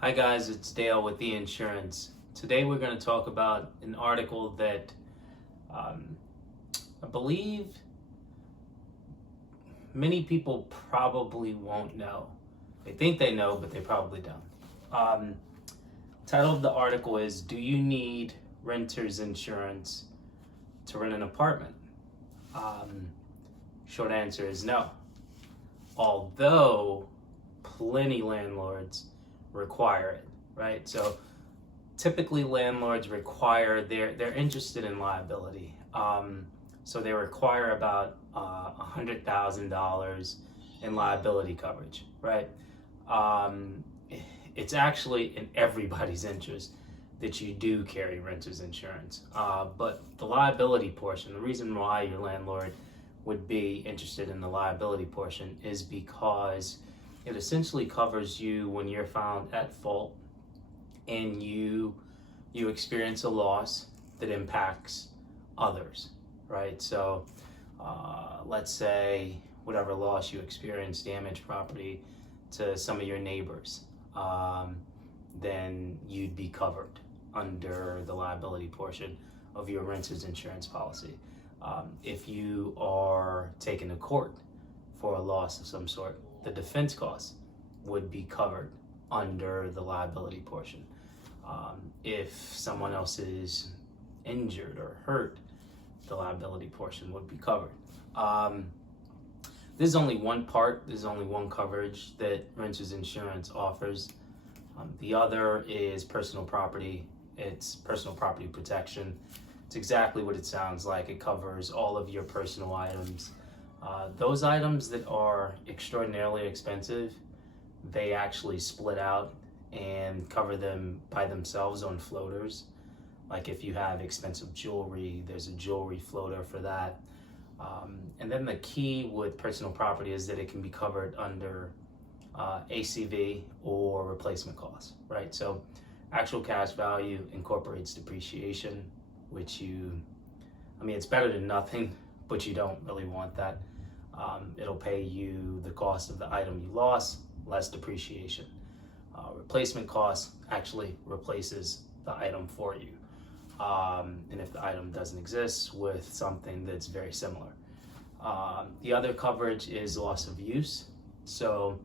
Hi guys, it's Dale with The Insurance. Today we're going to talk about an article that I believe many people probably won't know. They think they know, but they probably don't. Title of the article is, Do You Need Renter's Insurance to Rent an Apartment? Short answer is no. Although plenty landlords require it, right? So typically landlords require, they're interested in liability. So they require about $100,000 in liability coverage, right? It's actually in everybody's interest that you do carry renter's insurance. But the liability portion, the reason why your landlord would be interested in the liability portion is because it essentially covers you when you're found at fault and you experience a loss that impacts others, right? So let's say whatever loss you experience, damage property to some of your neighbors, then you'd be covered under the liability portion of your renter's insurance policy. If you are taken to court for a loss of some sort, the defense costs would be covered under the liability portion. If someone else is injured or hurt, the liability portion would be covered. There's only one part, there's only one coverage that renter's insurance offers. The other is personal property. It's personal property protection. It's exactly what it sounds like. It covers all of your personal items. Those items that are extraordinarily expensive, they actually split out and cover them by themselves on floaters. Like if you have expensive jewelry, there's a jewelry floater for that. And then the key with personal property is that it can be covered under ACV or replacement costs, right? So actual cash value incorporates depreciation, which it's better than nothing, but you don't really want that. It'll pay you the cost of the item you lost, less depreciation. Replacement cost actually replaces the item for you. And if the item doesn't exist, with something that's very similar. The other coverage is loss of use. So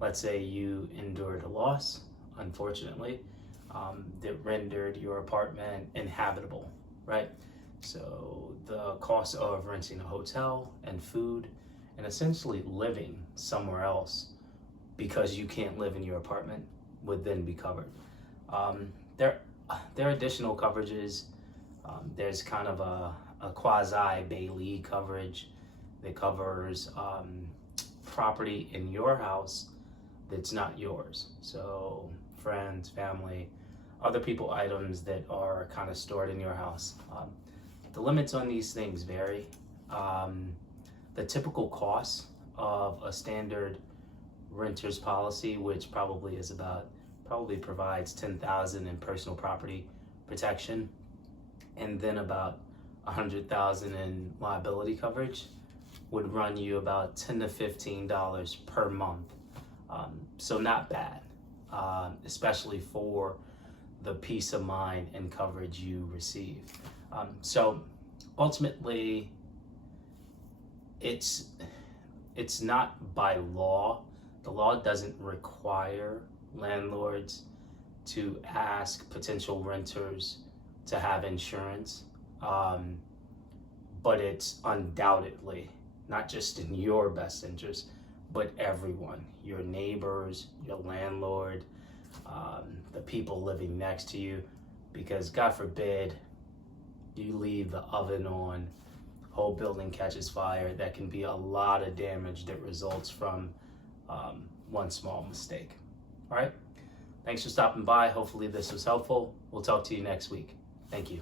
let's say you endured a loss, unfortunately, that rendered your apartment inhabitable, right? So the cost of renting a hotel and food and essentially living somewhere else because you can't live in your apartment would then be covered. There are additional coverages. There's kind of a quasi-Bailey coverage that covers property in your house that's not yours. So friends, family, other people, items that are kind of stored in your house. The limits on these things vary. The typical cost of a standard renter's policy, which probably provides $10,000 in personal property protection, and then about $100,000 in liability coverage, would run you about $10 to $15 per month. So not bad, especially for the peace of mind and coverage you receive. So ultimately, it's not by law. The law doesn't require landlords to ask potential renters to have insurance, but it's undoubtedly not just in your best interest, but everyone, your neighbors, your landlord, the people living next to you, because God forbid you leave the oven on, whole building catches fire. That can be a lot of damage that results from one small mistake. All right, thanks for stopping by. Hopefully this was helpful. We'll talk to you next week. Thank you.